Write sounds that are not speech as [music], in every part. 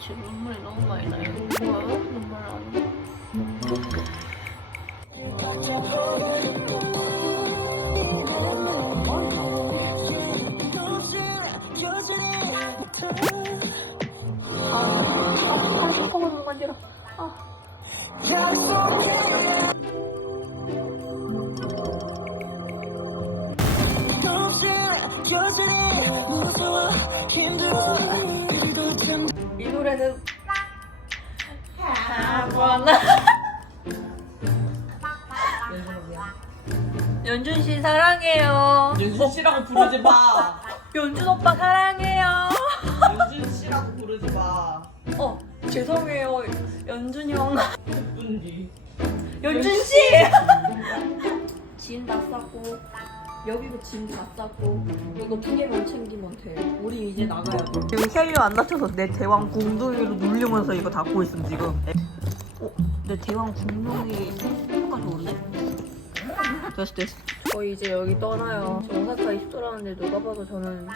지금 눈물이 너무 많이 나요. 뭐야? 눈물 나는 거? 아, 슈퍼만 만지러. 아. 이 노래는 아무나 [laughs] 연준 씨 사랑해요. 연준 씨라고 부르지 마. 연준 오빠 사랑해요. 연준 씨라고 부르지 마. 어 죄송해요 연준 형. 예쁜지. 연준 씨. 짐다 싸고 여기도 짐다 싸고 이거 두 개만 챙기면 돼. 우리 이제 나가야 돼. 지금 헬류 안 다쳐서 내 대왕 궁둥이로 눌리면서 이거 닫고 있음 지금. 어, 내 대왕 궁룡이 효과 좋은데? 됐어 됐어. 저희 이제 여기 떠나요. 저 오사카 입소라는데 누가 봐도 저는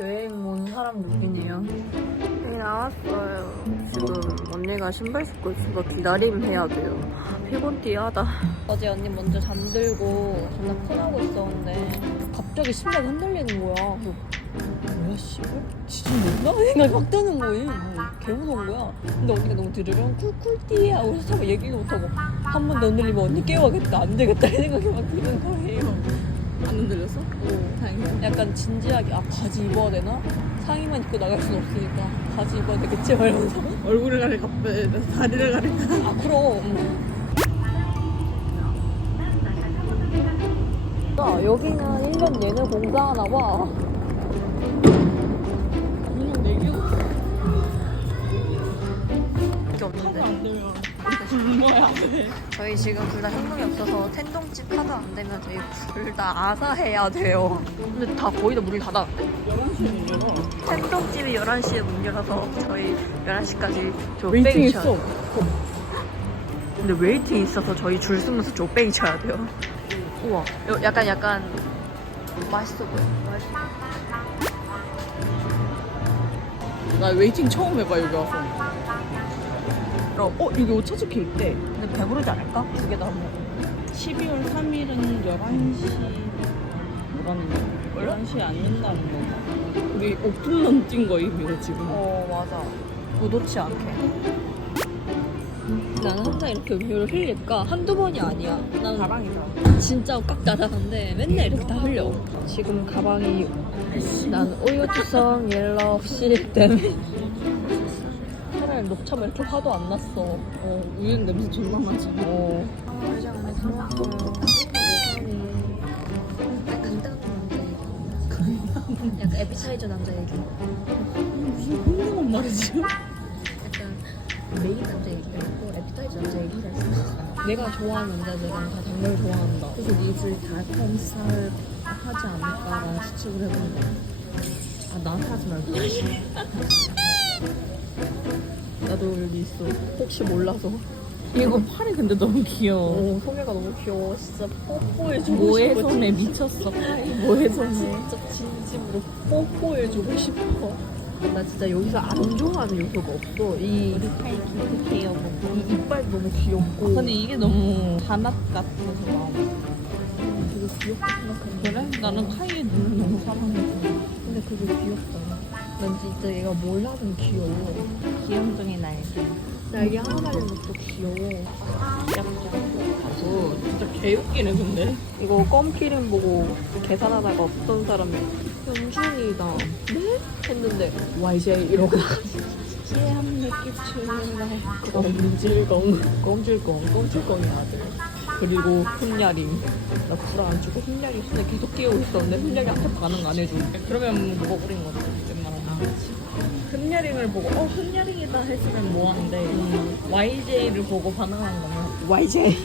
여행 온 사람 느낌이에요. 네, 나왔어요. 지금 언니가 신발 신고 있어서 기다림 해야 돼요. 피곤띠하다. 어제 언니 먼저 잠들고 존나 困하고 있었는데 갑자기 심장이 흔들리는 거야. 그래서 뭐야 씨발? 지진 뭔가? 생각이 확 드는 거예요. 뭐, 개 무서운 거야. 근데 언니가 너무 들으면 쿨쿨띠 하고 서로 얘기도 못하고 한 번 더 흔들리면 언니 깨워야겠다 안 되겠다 이 생각이 막 드는 거예요. 안 흔들렸어? 오. 다행이다. 약간 진지하게 아 바지 입어야 되나? 상의만 입고 나갈 순 없으니까 바지 입어야 되겠지? 막 이러면서 얼굴을 가릴까 빼. 다리를 가릴까. 아 그럼 나 여기는 1년 내내 공사하나 봐 저희 지금 둘다 행동이 없어서 텐동집 하도 안 되면 저희 둘 다 아사해야 돼요 근데 다 거의 다 문을 닫았는데 11시에 열어. 텐동집이 11시에 문 열어서 저희 11시까지 웨이팅 있어. 근데 웨이팅 있어서 저희 줄 서면서 족뱅이 쳐야 돼요. 우와, 요- 약간 약간 맛있어 보여. 맛있어. 보여. 나 웨이팅 처음 해봐 여기 와서. 어, 어 여기 오차 적혀 있대. 배부르지 않을까? 다 먹어. 12월 3일은 11시 뭐라는 거야? 11시 안 된다는 거. 우리 오픈런 찐 거임이고 지금. 어 맞아. 의도치 않게. 나는 항상 이렇게 음료를 흘릴까 한두 번이 아니야. 나는 가방이다. 진짜 꽉 짜다는데 맨날 이렇게 다 흘려. 지금 가방이 난 오요투성 옐러 실 때문에 차라리 녹차면 이렇게 화도 안 났어. 어, 우유 냄새 존나 나지. 어. 얘기. 약간 에피사이저 남자 얘기. 무슨 흥미로운 말이지? 약간 메인 남자 얘기하고 에피타이저 남자 했어. 내가 좋아하는 남자들은 다 장르를 좋아한다. 그래서 니들 다 컴살 하지 않을까라는 추측을 해본 거야. 아 나한테 하지 말고. [laughs] 나도 여기 있어. 혹시 몰라서. 이거 팔이 근데 너무 귀여워. 오 소매가 너무 귀여워. 진짜 뽀뽀해주고 싶어. 모해손에 미쳤어. 모해손에. 진짜 진심으로 뽀뽀해주고 싶어. 나 진짜 여기서 안 좋아하는 요소가 없어. 이, 우리 팔 기특해요. 이 이빨 너무 귀엽고. 근데 이게 너무 단맛 같아서 마음. 되게 귀엽게 생각하는 그래? 나는 카이의 눈을 너무 사랑해. 근데 그게 귀엽다. 난 진짜 얘가 뭘 하든 귀여워. 귀염둥이 날개. 날개 하나 달린 것도 귀여워. 어, 진짜 개웃기네 근데. 이거 껌키름 보고 계산하다가 어떤 사람이 연준이다. 네? 했는데 YJ 이러고 찌한 느끼추는 날. 껌질껌 껌질껌 껌질껌이 아들. 그리고 훈야링. 나 구라 안 주고 훈야링 손에 계속 끼우고 있었는데 훈야링 한테 반응 안 해줘. 그러면 먹어버린 거지. 흠야링을 보고 어 흠야링이다 했으면 뭐하는데 YJ를 보고 반응한 거면 YJ.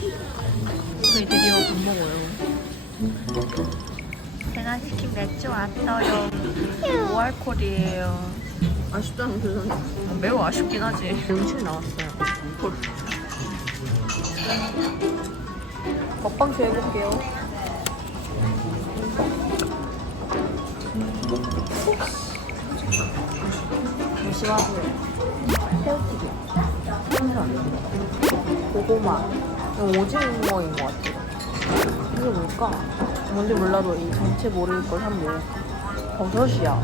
저희 드디어 밥 먹어요. 제가 시킨 맥주 왔어요. 무알콜이에요. 아쉽다는 표정이 매우 아쉽긴 하지. 음식 나왔어요. 볼. 먹방 좀 해볼게요. 무시하고요. 새우튀김. 생선. 고구마. 오징어인 것 같아. 이게 뭘까? 뭔지 몰라도 이 정체 모를 걸 한번 버섯이야.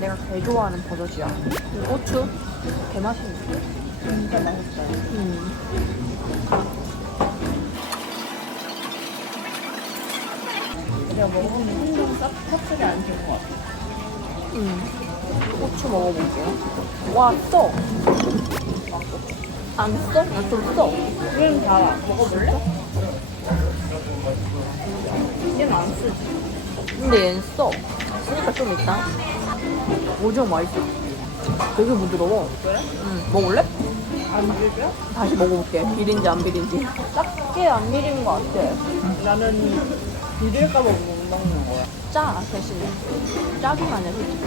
내가 제일 좋아하는 버섯이야. 이 고추. 개 맛있는데? 진짜 맛있다. 음. 내가 먹어보는 한정 싹 탑들이 안될것 같아. 음. 고추 먹어볼게요. 와, 써. 안 써? 아, 좀 써. 얘는 달아. 먹어볼래? 얘는 안 쓰지. 근데 얘는 써. 쓰니까 좀 있다. 오징어 맛있어. 되게 부드러워. 그래? 응. 먹을래? 안 비벼? 다시 먹어볼게. 비린지 안 비린지. 작게 안 비린 것 같아. 나는 비릴까봐 못 먹는 거야. 짜, 대신에. 짜기만 해, 솔직히.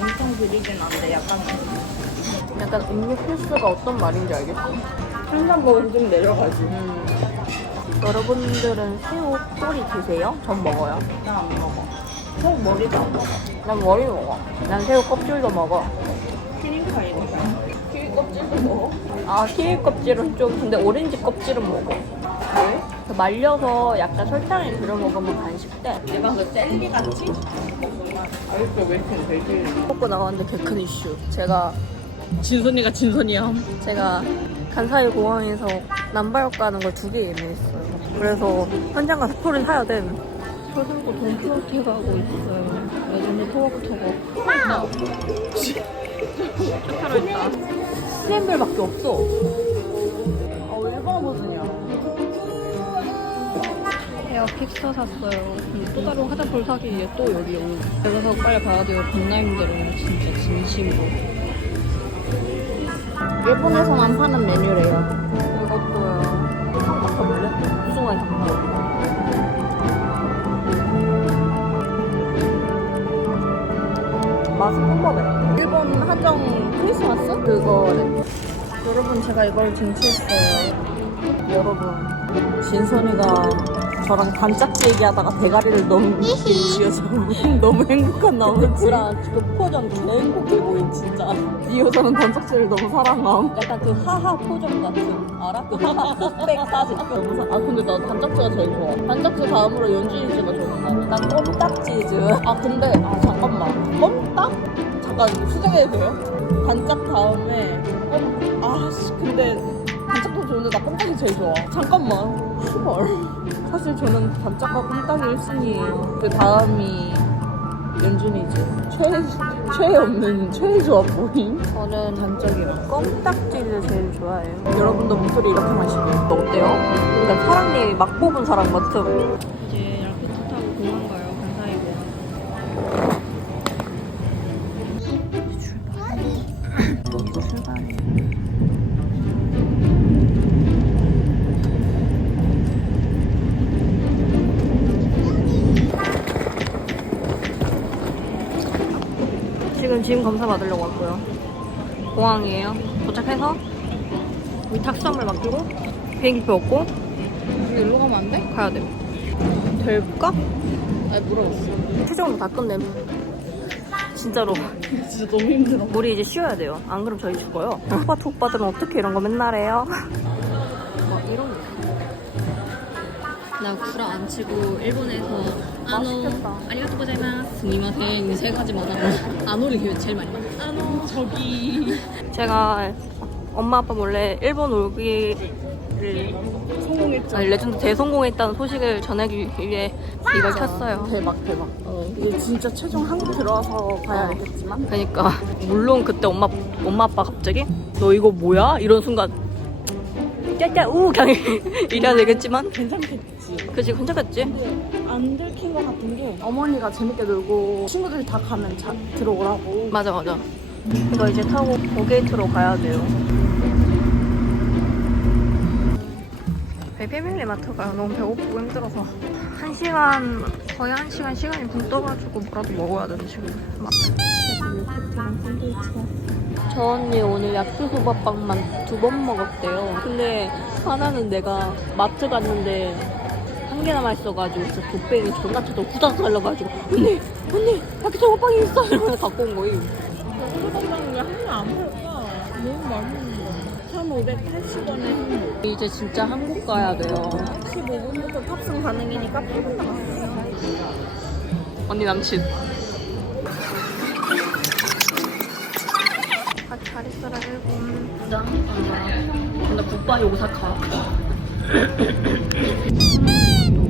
엄청 비리진 않은데 약간 약간 음료 필수가 어떤 말인지 알겠어? 한잔 먹으면 좀 내려가지. 음. 여러분들은 새우 꼬리 드세요? 전 먹어요. 나안 먹어. 속 머리도 안 먹어. 난 머리 먹어. 난 새우 껍질도 먹어. 키링카이니까. 키위 껍질도 먹어? 아, 키위 껍질은 좀, 근데 오렌지 껍질은 먹어. 왜? 그 말려서 약간 설탕에 들어 먹으면 간식 때. 내가 그 젤리 같이? 아직도 왜 이렇게 되게 먹고 나왔는데 개 큰 이슈. 제가, 진선이가 진선이야. 제가 간사이 공항에서 남바역 가는 걸 두 개 예매했어요. 그래서 현장 가서 표를 사야 돼. 저 신고 동키호테 가고 있어요. 레전드 토마토고. 아! 쫓아라 CM별밖에 없어. 어, 헤어 픽서 샀어요. 근데 또 다른 화장품 사기 위해 또 여기 온. 그래서 빨리 가야 돼요. 본나님들은 진짜 진심으로. 일본에선 안 파는 메뉴래요. 이것도요. 한번 맡아볼래? 무슨 잠깐. 맛은 평범해. 일본 한정 크리스마스? 그거래. 여러분 제가 이걸 쟁취했어요. 여러분 진선이가 저랑 단짝지 얘기하다가 대가리를 너무 웃기게 쥐어서 너무 행복한 나머지라 그 표정 개 행복해 보인 진짜. 이 여자는 단짝지를 너무 사랑함. 약간 그 하하 표정 같은 알아? 그 하하 흑백 사진. 사... 아 근데 나 단짝지가 제일 좋아. 단짝지 다음으로 연준이지가 좋은 거난 껌딱지즈. 아 근데 아 잠깐만. 껌딱? 잠깐 수정해도 돼요? 단짝 다음에 껌 아씨 근데 좋은데 나 껌딱이 제일 좋아. 잠깐만. 슈발. 사실 저는 단짝과 껌딱이 1순위예요. 그 다음이 연준이지. 최애, 최애 없는 최애 조합 모임. 저는 단짝이랑 껌딱지를 제일 좋아해요. 여러분도 목소리 이렇게 마시고 어때요? 그러니까 사람이 막 뽑은 사람 같음. 지금 짐 검사 받으려고 왔고요. 공항이에요. 도착해서 우리 탁수함을 맡기고 비행기표 얻고 우리 일로 가면 안 돼? 가야 돼요. 될까? 아 물어봤어. 최종으로 다 끝냄. 진짜로. [laughs] 진짜 너무 힘들어. 우리 이제 쉬어야 돼요. 안 그럼 저희 죽어요. 오빠트 오빠들은 어떻게 이런 거 맨날 해요? 나 구라 안 치고 일본에서 아노. 아리가토 고자이마스 스미마센 이세 가지 말하고 아노를 기회 제일 많이 말해 아노 저기 [laughs] 제가 엄마 아빠 몰래 일본 오기를 성공했죠. 아니, 레전드 대성공했다는 소식을 전하기 위해 이걸 켰어요. 대박 대박. 어, 이게 진짜 최종 한국 들어와서 봐야 알겠지만 그러니까 물론 그때 엄마 엄마 아빠 갑자기 너 이거 뭐야 이런 순간 깨깨 우 그냥 [laughs] 이래야 되겠지만 괜찮겠지. 그치 괜찮겠지? 근데 안 들킨 것 같은 게 어머니가 재밌게 놀고 친구들이 다 가면 자, 들어오라고. 맞아 맞아. 이거 이제 타고 고게이트로 가야 돼요. 베이비밀리 마트 가요. 너무 배고프고 힘들어서 한 시간 거의 한 시간 시간이 붕 떠가지고 뭐라도 먹어야 되는 지금 막. 저 언니 오늘 야키소바빵만 두 번 먹었대요. 근데 하나는 내가 마트 갔는데 개나 맛있어가지고 진짜 곱빼기 존나 터져 후다닥 잘라가지고 언니 언니 밖에 저거빵이 있어 이러면서 갖고 온 거임 소금빵 왜한 개안 팔까? 너무 맛있는데. 1,580원에 한 이제 진짜 한국 가야 돼요 15분부터 탑승 가능이니까 8분 남았어요. 언니 남친. 아, 잘 있어라 일본. 근데 굿바이 오사카. [laughs] Hehehehe